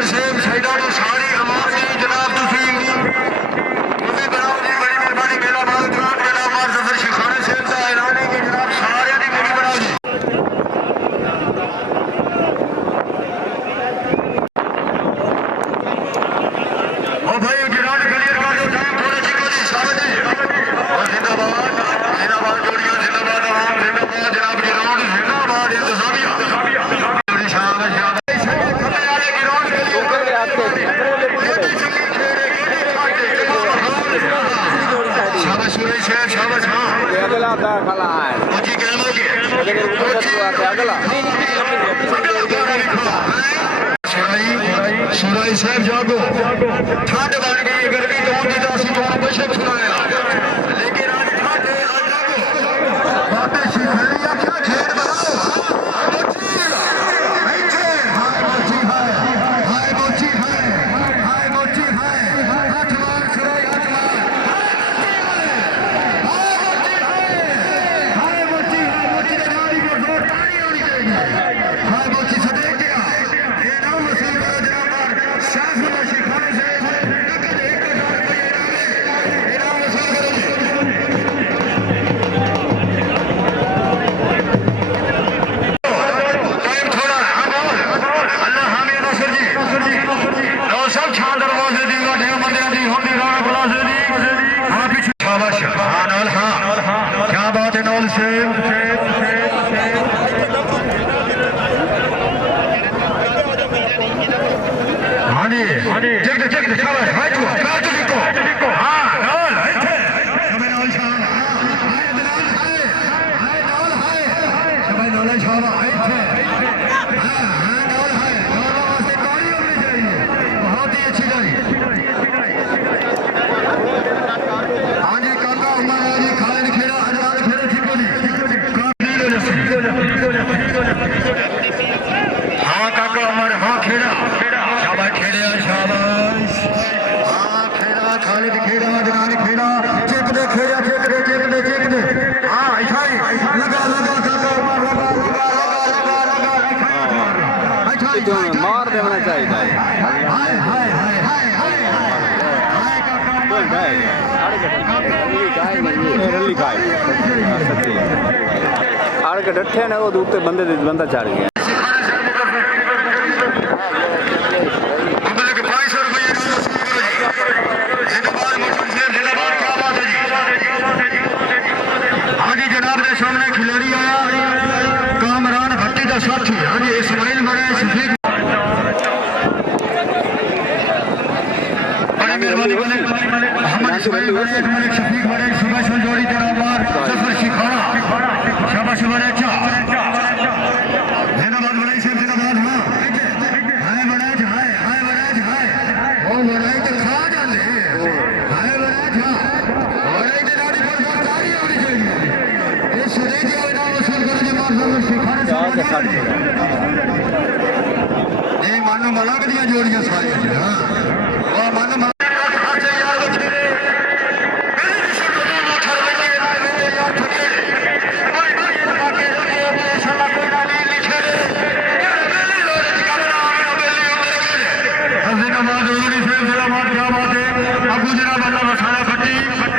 शेर सेब साइडा ने सारी आवाम की जनाब तुसी मुझे बनाओ जी बड़ी मेहरबानी मेला बाल जनाब जनाब मार जफर शिखाने सेब का ऐलान है कि जनाब सारे दी मेरी बनाओ जी ओ भाई गिरान क्लियर कर दो टाइम थोड़े चिको जी शाबाश जी और जिंदाबाद जोड़ियों जिंदाबाद आवाम जिंदाबाद जनाब गिरान जिंदाबाद इंतजामिया शाबाश शाबाश शाबाश हाँ अगला खला है जी कहलोगे अगला सुराई साहब जागो ठंड बन गई गर्मी तो होगी तो असं तुम्हारा पैसे सुनाया लेकिन आज ठंड है आज जागो बातें शिखारियां क्या खेल बनाओ मार देना चाहिए आड़ के डट्ठे ने वो दूर बंदे बंदा चढ़ गया हाँ जी जनाब ने सामने खिलाड़ी आया कामरान भट्टी का साथी हाँ जी इस्माइल बड़े शफीक बड़े मेहरबानी मोहम्मद इस्माइल बड़े मलिक शफीक बड़े सुबह से जोड़ी जनाबार सफर शिखाना शाबाश बड़े अच्छा जिंदाबाद बड़े से जिंदाबाद हाँ हाय बड़े हाय बड़े ओ बड़े तो खा जाते हाय बड़े बड़े तो नाड़ी पर सरकारी होनी चाहिए ये सुने दिया नाम वसूल कर जे मार सफर शिखाना ये मानो मलाक दिया जोड़ियां सारी हां वाह मानो अबू जनाब अल्लाह वसाला फटी